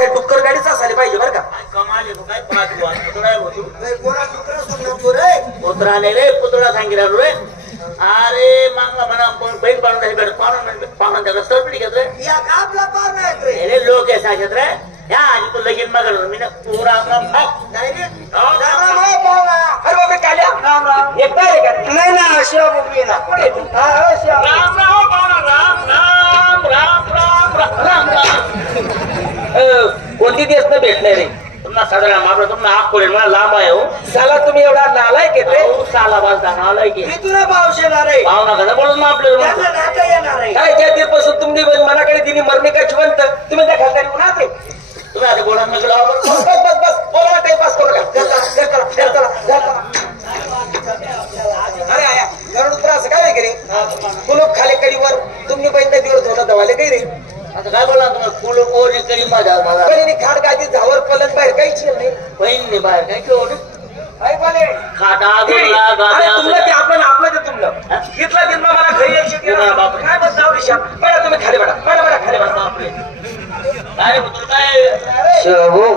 तसा डुक्कर गाडीच असायला पाहिजे बरं का. कमाल आहे काय पुतळा होतो कोणा डुक्कर सांगतो रे पुतळा नाही रे पुतळा सांगितला रे. अरे मागला म्हणा बहीण पाहून नाही भेटत पाहुणा त्याला सरपडी घेत रे. या कापला पार नाही रे लोक आहे सांगत रे. या आधी तू लगीन मागल मी ना पुरा नाही रे. अरे बाबा काल्या एकटा आहे का. नाही ना शिवा मुली ना पुढे राम राम पाहुणा राम राम राम राम राम राम. कोणती दिवस न भेटणार रे तुम्हाला साधारण आपलं तुम्हाला हाक पडेल मला लांब आहे हो. साला तुम्ही एवढा नालायक येते साला बाजता नालायक मी तुला पाऊस येणार आहे पाहुणा कसं बोलून मग आपल्याला नाटा येणार आहे काय त्या दिवसापासून तुम्ही मनाकडे दिली मरणे का जिवंत तुम्ही त्या खालदारी उन्हात रे. तुम्ही आता बोला नका बस बस बस बोला टाइमपास करू अरे आया गरुड त्रास काय रे कुलूप खाली कडीवर तुम्ही पहिल्या दिवस होता दवाले काही रे. आता काय बोला तुम्हाला कुलूप ओरी करी माझ्या मला बहिणी खाट गादी झावर पलंग बाहेर काहीच नाही बहीण नाही बाहेर काय केवढ काय बोले खाटा तुमलं ते आपलं ते तुमलं घेतला दिन मला घरी यायची काय बस विषय बडा तुम्ही खाली बडा बडा खाली बडा बापरे. काय होतो काय भाऊ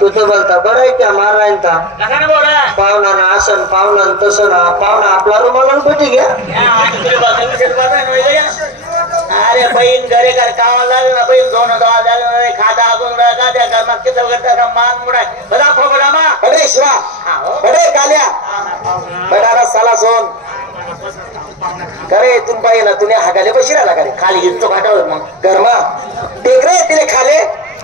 तू तर बोलता बरं आहे का मारायन ता कसा बोला पाहुणा ना असं पाहुणा तसं ना पाहुणा आपला रुमाला भेटी घ्या. अरे बहीण घरे घर कामाला लागलं ना बहीण दोन दवा झालं खाता अजून त्या घरमात किती वगैरे मान मुडाय बघा फोगडा मा अरे शिवा अरे काल्या बडारा साला सोन करे तुम पाहिजे ना तुने हागाले बशी राहिला का रे खाली घेतो खाटावर मग गरमा टेकरे तिने खाले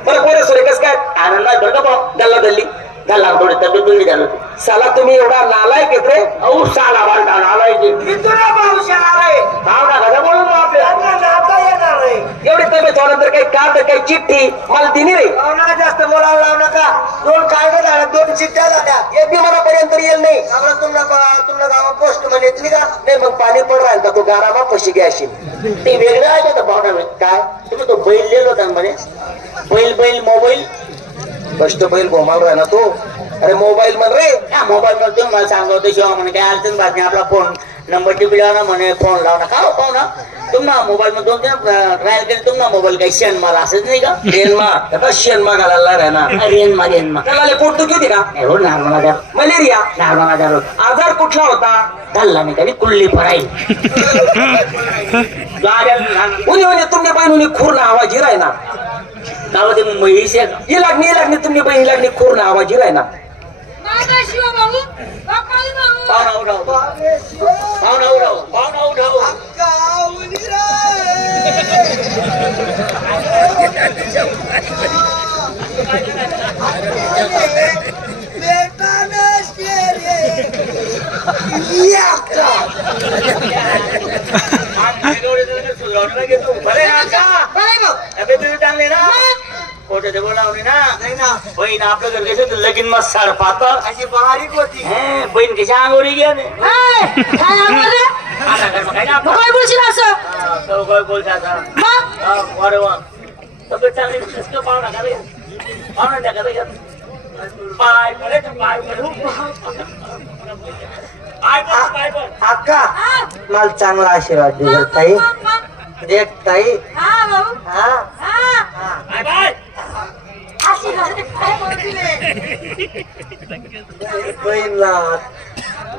मला पोरे सोरे कस काय आनंदात बरं का भाऊ गल्ला दल्ली झाला थोडी तब्येत बिघडी झालं साला तुम्ही एवढा नालायक येत रे अहो साला बालटा नालायक भावना कसा बोलून एवढी तब्येत होण्यानंतर काही काम तर काही चिठ्ठी मला दिली रे जास्त बोलायला लावू नका. दोन कायदे झाल्या दोन चिठ्ठ्या झाल्या एक बी मनापर्यंत येईल नाही तुमच्या गावात पोस्ट म्हणे येतली का नाही मग पाणी पड राहील का तो गारामा पशी घ्या अशी ते वेगळं आहे का भावना काय तुम्ही तो बैल लिहिलो होता म्हणे बैल मोबाईल कष्ट बैल घोमाल राह ना तो. अरे मोबाईल म्हण रे मोबाईल मध्ये तुम्ही मला सांगतो शिवा म्हणे काय अडचण बातमी आपला फोन नंबर टिपला ना म्हणे फोन लावला का हो पाहू ना तुम्हाला मोबाईल मध्ये दोन तीन ट्रायल केले तुम्हाला मोबाईल काही शेण मार असंच नाही का रेनमा शेणमा घालायला राह ना रेनमा त्याला पोट दुखी होती का हो नॉर्मल मलेरिया नॉर्मल आजार कुठला होता धरला नाही कधी कुल्ली पडाई उन्ही तुमच्या बहिणी खूर आवाज हिराय ना गावात म्हैस ही लागणी तुमची बहीण लागणी खूर आवाज हिराय ना खोटे बोलावली ना बहीण आपलं घर कसं लगीन मग साड पातळ अशी बारीक होती बहीण कशी अंगोरी घ्या काय बोलशील असं काय बोलता तब्येत चांगली पाहुणा का पाहुणा द्या का पाय अक्का मला चांगला आशीर्वाद दिला ताई एक ताई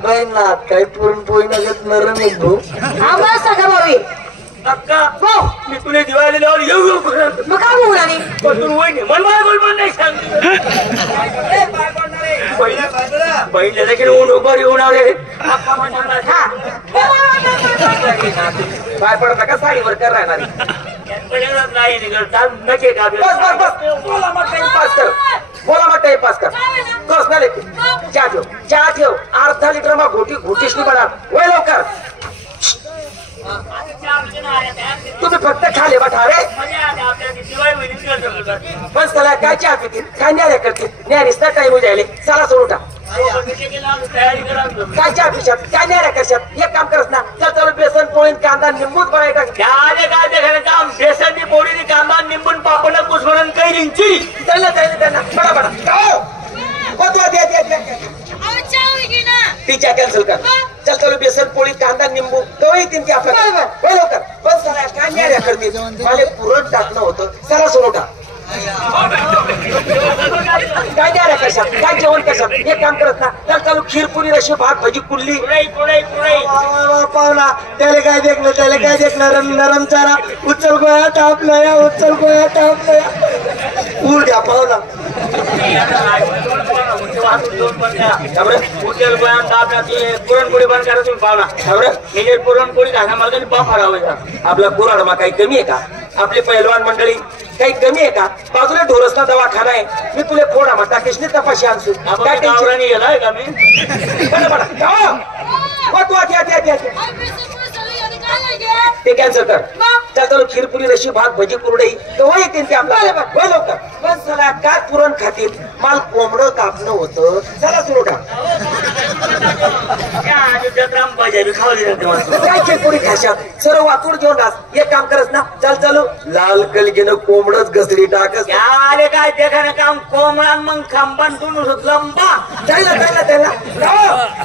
बहिणला काही पुरणपोळी नगत नरम एक भाऊ आम्हाला सांगा भावी अक्का मी तुला दिवाळी लावली येऊ मग काय बोलू आणि तू वहिनी मला बोल नाही सांग बहिणी देखील उभं येऊन आले पाय पडता का साडीवर कर राहणार नाही नके का बोला मग टाइमपास कर पर्सनल चहा ठेव अर्धा लिटर मग घोटीच नाही पडा वय लवकर तुम्ही फक्त खाले बठा रे बस त्याला काय चहा पितील काय न्याऱ्या करतील न्यारीच ना टाइम जायले चला सोड उठा काय चहा पिशात काय न्याऱ्या करशात एक काम करत ना चल चालू बेसन पोळी कांदा निंबून बनायचा काय काम बेसन पोळी कांदा निंबून पापड कुसवण काही इंची त्यांना बडा बडा पिझ्झा कॅन्सल कर चल चालू बेसन पोळी कांदा निंबू कवळी तीन की आपल्याला लवकर बस काय न्याऱ्या करतील मला पुरण टाकणं होतं चला सोड उठा काय द्या रे कशात काय जेवण कशात हे काम करत ना तर चालू खीर पुरी रशी भात भजी कुल्ली पाहुणा त्याला काय देखलं नरम चारा उचल गोया टापलं या उचल गोया टापलं या पूर द्या पाहुणा पुरणपोळी बंद करा तुम्ही पाहुणा हे पुरणपोळी खाणं मला बाप हरावायचा आपला पुराणमा काही कमी आहे का आपली पहिलवान मंडळी काही कमी आहे का बाजूला ढोरसला दवाखाना आहे मी तुला फोडा मग टाकेशने तपाशी आणसू काय टेन्शन गेलाय का मी ते कॅन्सल कर चल खीरपुरी रशी भात भजी कुरडई तेव्हा येतील ते आपल्याला लवकर पण चला काय पुरण खातील माल कोंबडं कापणं होतं चला सुरू का काय खीरपुरी खाशात सर्व वाचून घेऊन रास एक काम करस ना चल चालू लाल कलगीनं कोंबडच घसरी टाकस आले काय देखाने काम कोंबडा मग खांबण तुम्ही लंबा त्याला